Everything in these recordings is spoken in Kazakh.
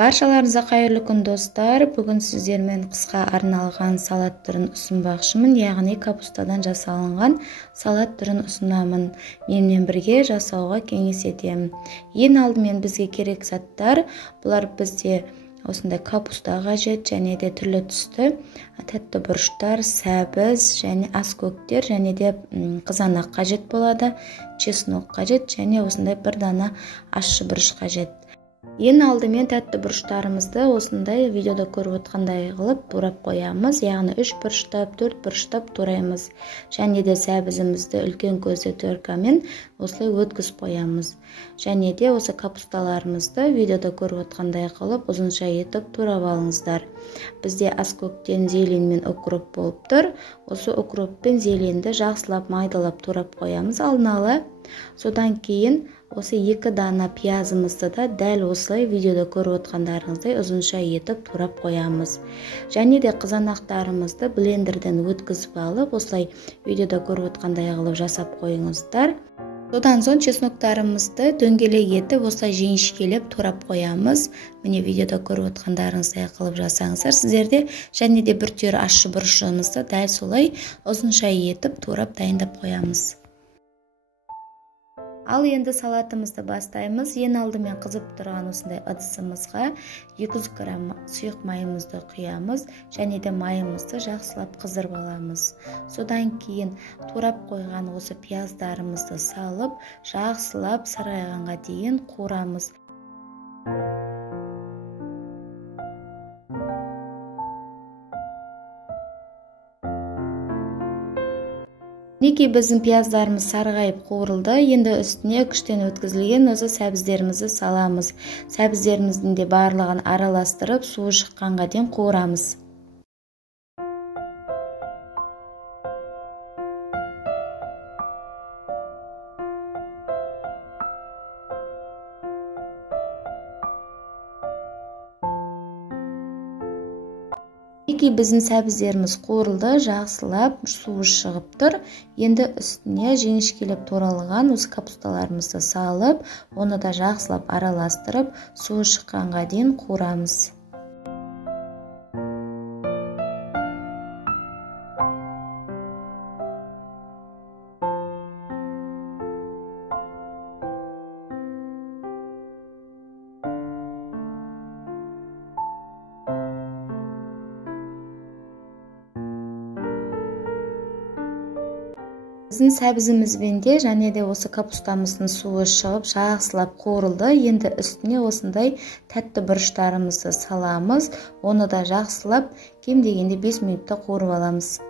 Баршаларыңызға қайырлы күн достар. Бүгін сіздермен қысқа арналған салат түрін ұсынбақшымын, яғни капустадан жасалынған салат түрін ұсынамын. Менімен бірге жасауға кеңес етемін. Ең алдымен бізге керек заттар, бұлар бізде осындай капуста қажет, және де түрлі түсті тәтті бұрыштар, сәбіз және аскөктер, және де қызанақ қажет болады, чеснок қажет, және осындай бір дана ащы бұрыш қажет. Ең алдымен тәтті бұрыштарымызды осындай видеода көріп отқандай қылып турап қоямыз, яғни 3 бұрыштап, 4 бұрыштап тураймыз. Және де сәбізімізді үлкен көзді теркамен осылай өткізіп қоямыз. Және де осы капусталарымызды видеода көріп отқандай қылып ұзынша етіп турап алыңыздар. Бізде аскөктен, зелень мен укроп болып тұр. Осы укроп пен зеленді жақсылап майдалап турап қоямыз алдын ала. Содан кейін осы 2 дана пиязымызды да дәл осылай видеода көріп отқандарыңыздай ұзынша етіп турап қоямыз. Және де қызанақтарымызды блендерден өткізіп алып, осылай видеода көріп отқандай қылып жасап қойыңыздар. Содан соң чесноктарымызды дөңгелек етіп осылай жіңішкелеп турап қоямыз. Міне видеода көріп отқандарыңыздай қылып жасаңыздар. Сіздерде және де бір түйір ащы бұрышымызды дәл солай ұзынша етіп турап дайындап қоямыз. Ал енді салатымызды бастаймыз. Ең алдымен қызып тұрған осындай ыдысымызға 200 грамм сұйық майымызды құямыз, және де майымызды жақсылап қыздырып аламыз. Содан кейін турап қойған осы пияздарымызды салып, жақсылап сарғайғанға дейін қуырамыз. Мінекей біздің пияздарымыз сарғайып қуырылды. Енді үстіне күштен өткізілген осы сәбіздерімізді саламыз. Сәбіздеріміздің де барлығын араластырып, суы шыққанға дейін қуырамыз. Біздің сәбіздеріміз қуырылды, жақсылап суы шығып тұр. Енді үстіне жіңішкелеп туралған осы капусталарымызды салып, оны да жақсылап араластырып, суы шыққанға дейін қуырамыз. Біздің сәбізімізбен де және де осы капустамыздың суы шығып, жақсылап қуырылды. Енді үстіне осындай тәтті бұрыштарымызды саламыз. Оны да жақсылап кем дегенде 5 минутта қуырып аламыз.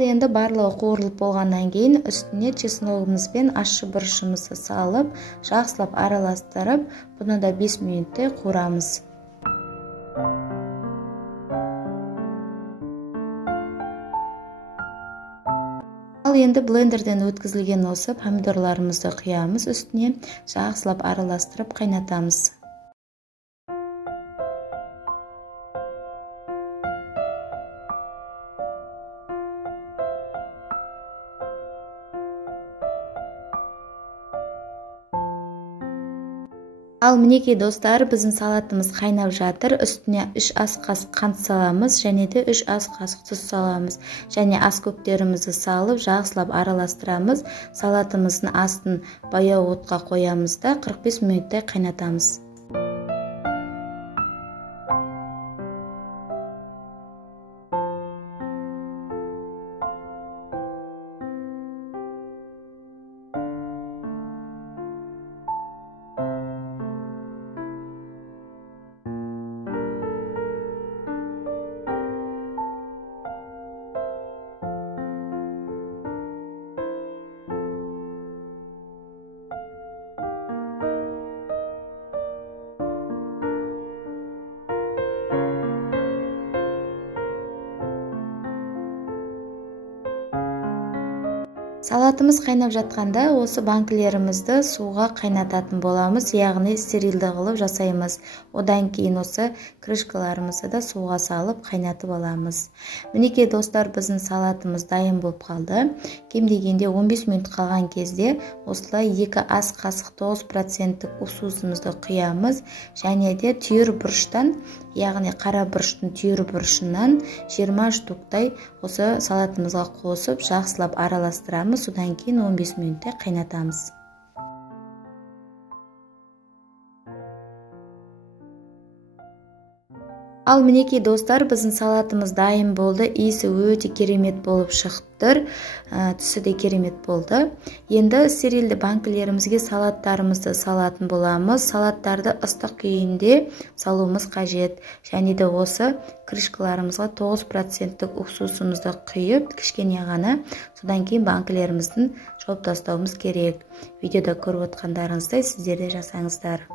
Енді барлығы қуырылып болғаннан кейін үстіне чесногымыз бен ащы бұрышымызды салып, жақсылап араластырып, бұны да 5 минуттай қуырамыз. Ал енді блендерден өткізілген осы помидорларымызды құямыз, үстіне жақсылап араластырып қайнатамыз. Ал мінекей достар, біздің салатымыз қайнап жатыр. Үстіне 3 ас қасық қант саламыз, және де 3 ас қасық тұз саламыз. Және аскөктерімізді салып, жақсылап араластырамыз. Салатымыздың астын баяу отқа қоямыз да 45 минуттай қайнатамыз. Салатымыз қайнап жатқанда осы банкілерімізді суға қайнататын боламыз, яғни стерилді қылып жасаймыз. Одан кейін осы крышкаларымызды да суға салып қайнатып аламыз. Мінекей достар, біздің салатымыз дайын болып қалды. Кем дегенде 15 минут қалған кезде осылай 2 ас қасық 9% уксусымызды құямыз, және де түйір бұрыштан, яғни қара бұрыштың түйір бұрышынан 20 штуктай осы салатымызға қосып жақсылап араластырамыз. Содан кейін 15 минутта қайнатамыз. Ал мінекей достар, біздің салатымыз дайын болды. Иісі өте керемет болып шықты. Түсі де керемет болды. Енді стерилді банкілерімізге салаттарымызды салатын боламыз. Салаттарды ыстық күйінде салуымыз қажет. Және де осы крышкаларымызға 9% уксусымызды құйып, кішкене ғана, содан кейін банкілеріміздің жауып тастауымыз керек. Видеода көріп отқандарыңыздай сіздер де жасаңыздар.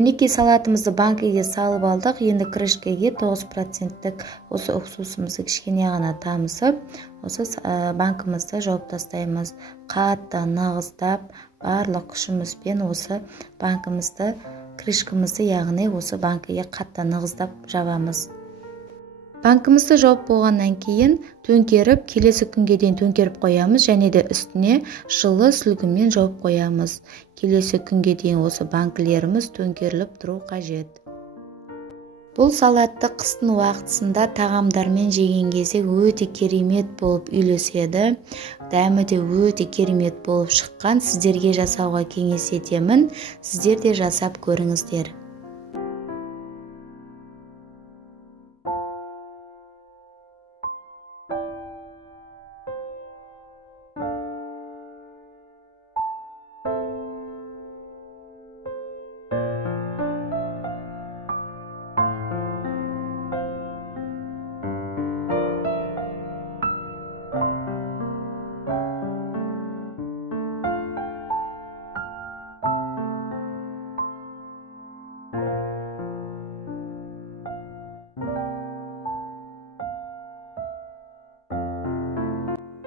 Мінекей салатымызды банкіге салып алдық. Енді крышкаге 9% осы уксусымызды кішкене ғана тамызып, осы банкімізді жауып тастаймыз. Қатты нығыздап, барлық күшімізбен осы банкімізді, крышкамызды, яғни осы банкіге қатты нығыздап жабамыз. Банкімізді жауып болғаннан кейін төңкеріп, келесі күнге дейін төңкеріп қоямыз, және де үстіне жылы сүлгімен жауып қоямыз. Келесі күнге дейін осы банкілеріміз төңкеріліп тұру қажет. Бұл салатты қыстың уақытысында тағамдармен жеген кезде өте керемет болып үйлеседі. Дәмі де өте керемет болып шыққан. Сіздерге жасауға кеңес етемін. Сіздер де жасап көріңіздер.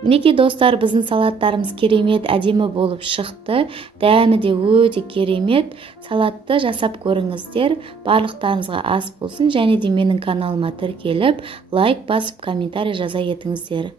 Мінекей достар, біздің салаттарымыз керемет әдемі болып шықты. Дәмі де өте керемет. Салатты жасап көріңіздер. Барлықтарыңызға ас болсын, және де менің каналыма тіркеліп, лайк басып, комментарий жаза кетіңіздер.